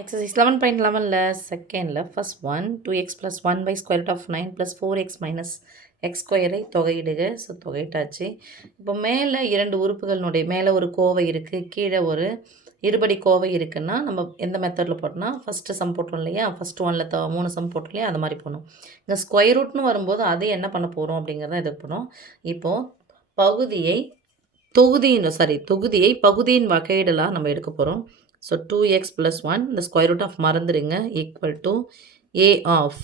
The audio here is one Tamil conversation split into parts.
Exercise 11.11ல செகண்ட்ல first one 2x plus 1 by square root of 9 plus 4x minus x ஸ்கொயரை தொகையிடுக. ஸோ தொகையிட்டாச்சு. இப்போ மேலே இரண்டு உறுப்புகளினுடைய மேலே ஒரு கோவை இருக்குது, கீழே ஒரு இருபடி கோவை இருக்குன்னா நம்ம எந்த மெத்தடில் போட்டோம்னா ஃபஸ்ட்டு சம் போட்டோம் இல்லையா, ஃபஸ்ட்டு ஒன்ல 3 சம் போட்டோம் இல்லையா, அது மாதிரி போகணும். இங்கே ஸ்கொயர் ரூட்னு வரும்போது அதை என்ன பண்ண போகிறோம் அப்படிங்கிறத இது பண்ணோம். இப்போது பகுதியை தொகுதியை பகுதியின் வகையிடலாம் நம்ம எடுக்க போகிறோம். ஸோ 2x plus 1 இந்த ஸ்கொயர் ரூட் ஆஃப் மறந்துடுங்க equal to a of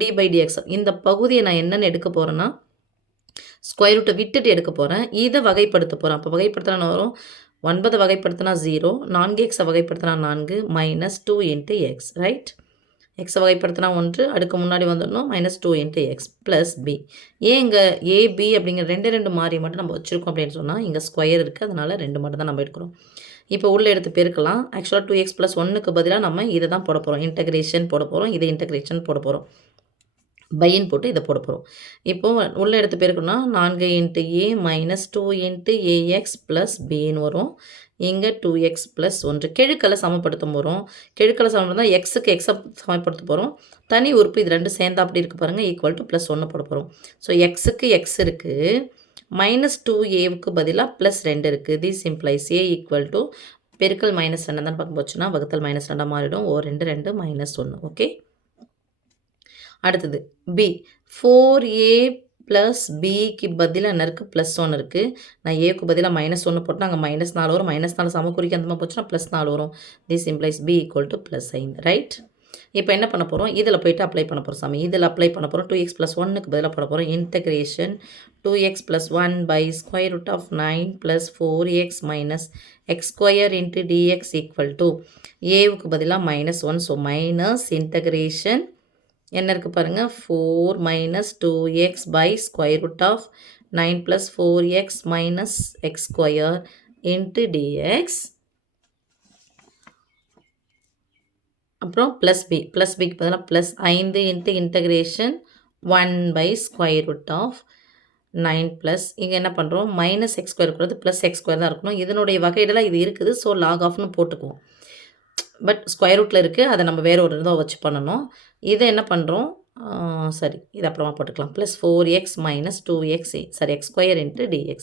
d by dx. இந்த பகுதியை நான் என்னென்னு எடுக்க போகிறேன்னா ஸ்கொயர் ரூட்டை விட்டுட்டு எடுக்க போகிறேன். இதை வகைப்படுத்த போகிறேன். அப்போ வகைப்படுத்தினா வரும் 9 வகைப்படுத்தினா 0, 4x வகைப்படுத்தினா 4 minus 2 into X. Right, எக்ஸை வகைப்படுத்தினா 1, அடுக்கு முன்னாடி வந்துடணும் -2 இன்ட்டு எக்ஸ் ப்ளஸ் பி. ஏன் இங்கே ஏபி அப்படிங்கிற ரெண்டு மாறி மட்டும் நம்ம வச்சுருக்கோம் அப்படின்னு சொன்னால் இங்கே ஸ்கொயர் இருக்குது, அதனால் 2 மட்டும் தான் நம்ம எடுக்கிறோம். இப்போ உள்ளே எடுத்து பெருக்கலாம். ஆக்சுவலாக 2x + 1க்கு பதிலாக நம்ம இதை தான் போட போகிறோம், இன்டகிரேஷன் போட போகிறோம். இதை இன்டகிரேஷன் போட போகிறோம், பையன் போட்டு இதை போட போகிறோம். இப்போது உள்ளே எடுத்து பெருக்கணும்னா 4 இன்ட்டு ஏ மைனஸ் 2 இன்ட்டு ஏஎக்ஸ் ப்ளஸ் பின்னு வரும். இங்கே 2x + 1 கெழுக்களை சமப்படுத்த போகிறோம். கெழுக்களை சமப்படுத்தா எக்ஸுக்கு எக்ஸை சமப்படுத்த போகிறோம். தனி உறுப்பு இது ரெண்டு சேர்ந்தா அப்படி இருக்குது பாருங்கள், ஈக்குவல் டு +1 போட போகிறோம். ஸோ எக்ஸுக்கு எக்ஸ் இருக்குது, -2aவுக்கு பதிலாக +2 இருக்குது. This implies a equal to பெருக்கல் -2 தான் பார்க்க போச்சுன்னா வகுத்தல் -2 மாறிடும். 2 2 -1. ஓகே, அடுத்தது b 4a ப்ளஸ் பிக்கு பதிலாக என்ன இருக்குது, +1 இருக்குது. நான் ஏக்கு பதிலாக -1 போட்டால் அங்கே -4 வரும். -4 சமக்குறிக்கு அந்த மாதிரி போச்சுன்னா +4 வரும். This implies b equal to +5. Right, இப்போ என்ன பண்ண போகிறோம், இதில் போய்ட்டு அப்ளை பண்ண போகிறோம். சாமி இதில் அப்ளை பண்ண போகிறோம். 2x + 1க்கு பதிலாக போட போகிறோம். Integration 2x + 1 by square root of 9 plus 4x minus x square into dx equal to aவுக்கு பதிலாக -1. ஸோ மைனஸ் இன்டகிரேஷன் என்ன இருக்குது பாருங்கள், 4 minus 2x by square root of 9 plus 4x minus x square into dx. அப்புறம் +b பதிலாக +5 into integration 1 by square root of 9 plus இங்கே என்ன பண்ணுறோம், -x ஸ்கொயர் கூடாது, +x ஸ்கொயர் தான் இருக்கணும். இதனுடைய வகையிடலாம் இது இருக்குது, ஸோ log ஆஃப்னு போட்டுக்குவோம். பட் ஸ்கொயர் ரூட்டில் இருக்குது, அதை நம்ம வேறு ஒரு இதாக வச்சு பண்ணணும். இதை என்ன பண்ணுறோம், சரி இது அப்புறமா போட்டுக்கலாம். +4x minus 2x x square into dx.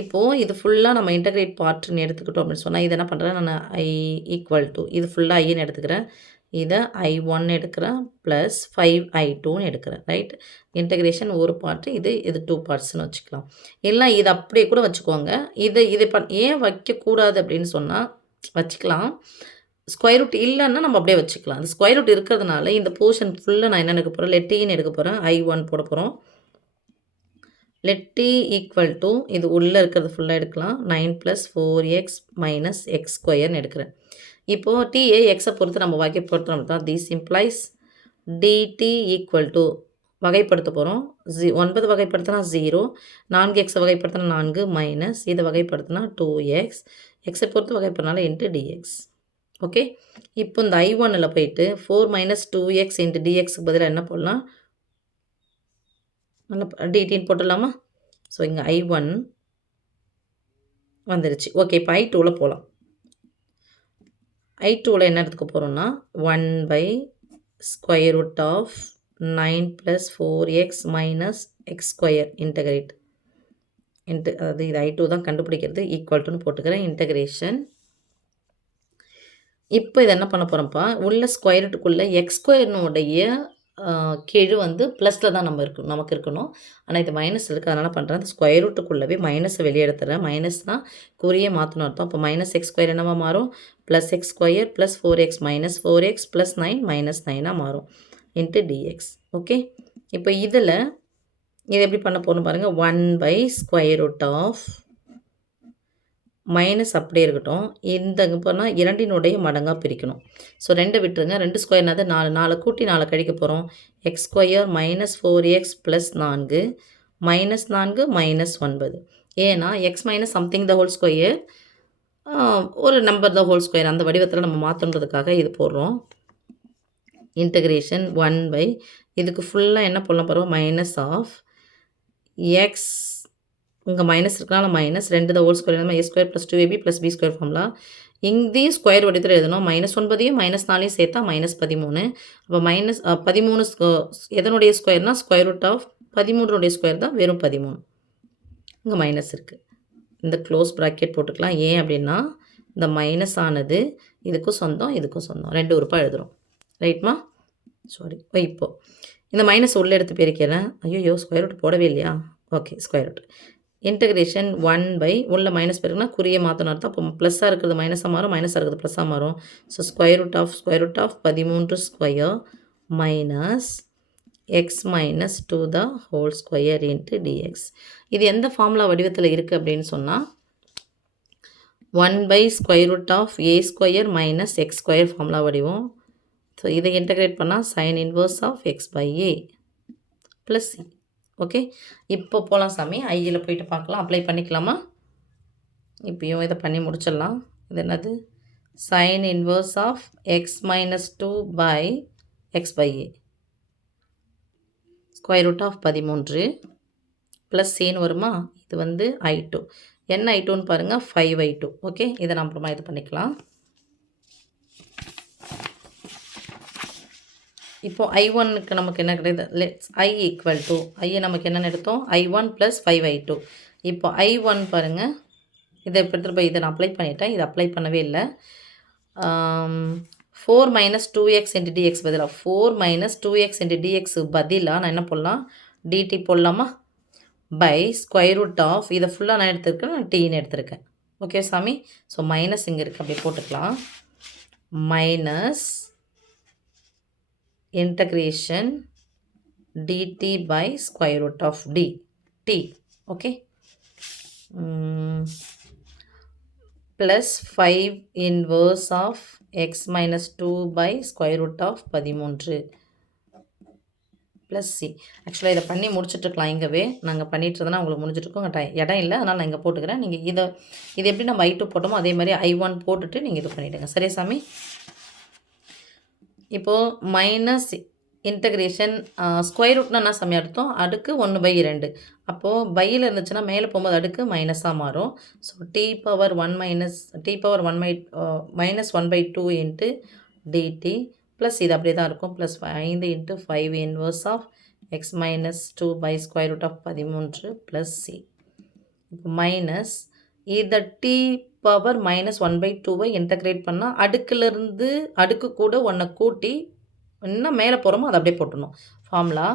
இப்போது இது ஃபுல்லாக நம்ம இன்டகிரேட் பார்ட்னு எடுத்துக்கிட்டோம் அப்படின்னு சொன்னால் இதை என்ன பண்ணுறேன், நான் i ஈக்குவல் டு இது ஃபுல்லாக ஐன்னு எடுத்துக்கிறேன். இதை i1 எடுக்கிறேன் ப்ளஸ் 5i2ன்னு எடுக்கிறேன். ரைட், இன்டகிரேஷன் ஒரு பார்ட்டு, இது 2 பார்ட்ஸ்னு வச்சுக்கலாம். இல்லை இது அப்படியே கூட வச்சுக்கோங்க. இது ஏன் வைக்கக்கூடாது அப்படின்னு சொன்னால் வச்சுக்கலாம். ஸ்கொயர் ரூட் இல்லைன்னா நம்ம அப்படியே வச்சுக்கலாம். அந்த ஸ்கொயர் ரூட் இருக்கிறதுனால இந்த போர்ஷன் ஃபுல்லாக நான் என்ன எடுக்க போகிறேன், லெட்டின்னு எடுக்க போகிறேன். i1 போட போகிறோம். let t ஈக்குவல் டு இது உள்ளே இருக்கிறது ஃபுல்லாக எடுக்கலாம். 9 + 4x minus x ஸ்கொயர்னு எடுக்கிறேன். இப்போது டிஏ எக்ஸை பொறுத்து நம்ம வகைப்படுத்துகிறோம் தான். This implies dt equal to வகைப்படுத்த போகிறோம். 9 வகைப்படுத்தினா 0, 4x வகைப்படுத்தினா 4 மைனஸ் இதை வகைப்படுத்தினா 2x, எக்ஸை பொறுத்து வகைப்படுறதுனால இன்ட்டு dx. ஓகே, இப்போ இந்த i1ல் போயிட்டு 4 - 2x இன்ட்டு dxக்கு பதிலாக என்ன போடலாம், நல்லா டிடின்னு போட்டுடலாமா. ஸோ இங்கே i1 வந்துருச்சு. ஓகே, இப்போ i2வில் போகலாம். i2வில் என்ன எடுத்துக்க போகிறோம்னா 1 by square root of 9 plus 4x minus x square integrate அதாவது இது i2 தான் கண்டுபிடிக்கிறது, ஈக்குவல் டுன்னு போட்டுக்கிறேன். இன்டகிரேஷன் இப்போ இது என்ன பண்ண போகிறோம்ப்பா, உள்ள ஸ்கொயர் ரூட்டுக்குள்ளே எக்ஸ் ஸ்கொயர்னுடைய கீழ் வந்து ப்ளஸில் தான் நமக்கு இருக்கணும். ஆனால் இது மைனஸ் இருக்குது, அதனால் பண்ணுறேன். அந்த ஸ்கொயர் ரூட்டுக்குள்ளவே மைனஸை வெளியே எடுத்துறேன். மைனஸ்னால் குறியே மாற்றணும் அர்த்தம். இப்போ -x ஸ்கொயர் என்னவா மாறும், +x square plus 4x minus 4x plus 9 -9 மாறும் இன்ட்டு dx. ஓகே, இப்போ இதில் இது எப்படி பண்ண போகணும் பாருங்கள். 1 by square root of minus அப்படியே இருக்கட்டும். இந்த போனால் 2னுடைய மடங்காக பிரிக்கணும். ஸோ 2 விட்டுருங்க. 2 ஸ்கொயர்னாவது 4, 4 கூட்டி 4 கழிக்க போகிறோம். X square -4x plus 4 -4 -9. ஏன்னா எக்ஸ் மைனஸ் சம்திங் த ஹோல் ஸ்கொயர், ஒரு நம்பர் த ஹோல் ஸ்கொயர், அந்த வடிவத்தில் நம்ம மாற்றணுன்றதுக்காக இது போடுறோம். இன்டகிரேஷன் 1 by இதுக்கு ஃபுல்லாக என்ன பண்ண போகிறோம், மைனஸ் ஆஃப் எக்ஸ், இங்கே மைனஸ் இருக்கனால -2 the whole square a square plus 2ab plus b square formula இங்கேயும் ஸ்கொயர் வடிவத்தில் எழுதணும். -9யும் -4யும் சேர்த்தா -13. அப்போ -13 எதனுடைய ஸ்கொயர்னா √13 ஸ்கொயர் தான் வெறும் 13. இங்கே மைனஸ் இருக்குது. இந்த க்ளோஸ் ப்ராக்கெட் போட்டுக்கலாம். ஏன் அப்படின்னா இந்த மைனஸ் ஆனது இதுக்கும் சொந்தம் இதுக்கும் சொந்தம் 2 உறுப்பாக எழுதுகிறோம். ரைட்மா? சாரி. இப்போது இந்த மைனஸ் உள்ளே எடுத்து பெருக்கிறேன். ஐயோ ஸ்கொயர் ரூட் போடவே இல்லையா? ஓகே ஸ்கொயர் ரூட் இன்டகிரேஷன் 1 உள்ள மைனஸ் பெருக்குனா குறிய மாற்றணும் அர்த்தம். அப்போ ப்ளஸ்ஸாக இருக்கிறது மைனஸாக மாறும், மைனஸாக இருக்கிறது ப்ளஸ்ஸாக மாறும். So square root of 13 square minus x minus 2 the whole square into dx. இது எந்த ஃபார்முலா வடிவத்தில் இருக்குது அப்படின்னு சொன்னால் 1/√a² minus x square formula வடிவம். ஸோ இதை இன்டகிரேட் பண்ணால் sin inverse of x/a plus C. Okay, இப்போ போகலாம் சாமி. ஐயில் போயிட்டு பார்க்கலாம். அப்ளை பண்ணிக்கலாமா? இப்போயும் இதை பண்ணி முடிச்சிடலாம். இது என்னது? sin inverse of x minus 2/x/a square root of 13 plus சின்னு வருமா? இது வந்து i2. என்ன i2ன்னு பாருங்கள், 5i2. ஓகே, இதை நம்ம அப்புறமா இது பண்ணிக்கலாம். இப்போது i1க்கு நமக்கு என்ன கிடையாது? i ஈக்குவல் டு ஐயை நமக்கு என்னென்னு எடுத்தோம்? i1 plus 5i2. இப்போ i1 பாருங்கள், இதை இப்போ எடுத்துகிட்டு போய் இதை நான் அப்ளை பண்ணிட்டேன். இதை அப்ளை பண்ணவே இல்லை. 4 மைனஸ் 2x இன்ட்டு டிஎக்ஸ் பதிலாக 4 மைனஸ் 2x இன்ட்டு டிஎக்ஸு பதிலாக நான் என்ன போடலாம்? டிடி போடலாமா? பை ஸ்கொயர் ரூட் ஆஃப் இதை ஃபுல்லாக நான் எடுத்துருக்கேன், நான் டீன்னு எடுத்திருக்கேன். ஓகே சாமி. ஸோ மைனஸ் இங்கே இருக்குது, அப்படி போட்டுக்கலாம். Minus integration dt by square root of t. Okay, plus 5 inverse of x minus 2 by square root of 13 plus C. ஆக்சுவலாக இதை பண்ணி முடிச்சுட்ருக்கலாம். இங்கேவே நாங்கள் பண்ணிட்டுருந்தோன்னா உங்களுக்கு முடிஞ்சிட்ருக்கோம். இடம் இல்லை, அதனால் நான் இங்கே போட்டுக்கிறேன். நீங்கள் இது எப்படி நம்ம i2 போட்டோமோ அதே மாதிரி i1 போட்டுட்டு நீங்கள் இது பண்ணிவிடுங்க. சரியா சாமி? இப்போது மைனஸ் இன்டகிரேஷன் ஸ்கொயர் ரூட்னா என்ன சாமி அர்த்தம்? அடுக்கு 1/2. அப்போது பையில் இருந்துச்சுன்னா மேலே போகும்போது அடுக்கு மைனஸாக மாறும். So minus 1/2 into dt plus இது அப்படியே தான் இருக்கும். Plus 5 into 5 inverse of x minus 2 by square root of 13 plus C. இப்போ மைனஸ் இதை டி பவர் மைனஸ் 1/2 இன்டகிரேட் பண்ணால் அடுக்கு கூட 1 கூட்டி இன்னும் மேலே போகிறோமோ அதை அப்படியே போட்டணும். Formula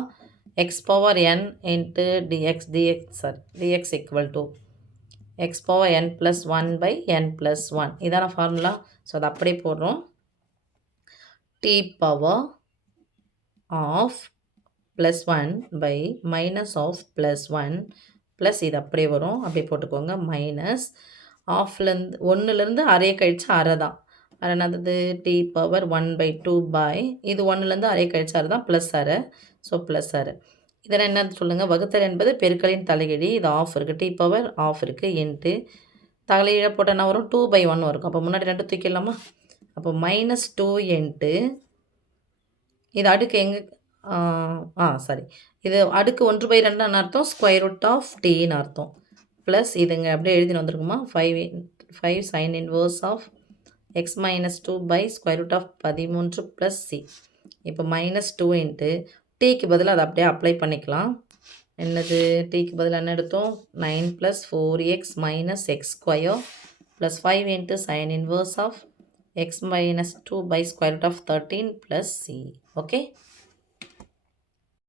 x power n into dx equal to x power n plus 1/n+1. இதான ஃபார்முலா. ஸோ அதை அப்படியே போடுறோம். T power of plus 1 by minus of plus 1 plus இது அப்படியே வரும், அப்படியே போட்டுக்கோங்க. மைனஸ் ஆஃப்லேருந்து 1லேருந்து அரையை கழிச்சு அரை தான். அரை என்னது? டி பவர் 1/2 பை இது 1லேருந்து அரையை கழிச்சு அரை தான், ப்ளஸ் அரை. ஸோ ப்ளஸ் அரை. இதெல்லாம் என்னது சொல்லுங்கள்? வகுத்தல் என்பது பெருக்கலின் தலைகீழி. இது ஆஃப் இருக்குது, டி பவர் ஆஃப் இருக்குது இன்ட்டு தலைகீழ போட்டால் என்ன வரும்? 2/1 இருக்கும். அப்போ முன்னாடி 2 தூக்கிடலாமா? அப்போ மைனஸ் 2 இன்ட்டு இது அடுக்கு எங்கே? சாரி, இது அடுக்கு 1/2 அர்த்தம், ஸ்கொயர் ரூட் ஆஃப் டின்னு அர்த்தம். ப்ளஸ் இதுங்க அப்படியே எழுதின்னு வந்துருக்குமா? 5 sin inverse of x minus 2 by square root of 13 plus C. இப்போ மைனஸ் 2 இன்ட்டு டீக்கு பதிலாக அதை அப்படியே அப்ளை பண்ணிக்கலாம். என்னது? டீக்கு பதிலாக என்ன எடுத்தோம்? 9 plus 4x minus x square plus 5 into sine inverse of x minus 2 by square root of 13 plus C. Okay,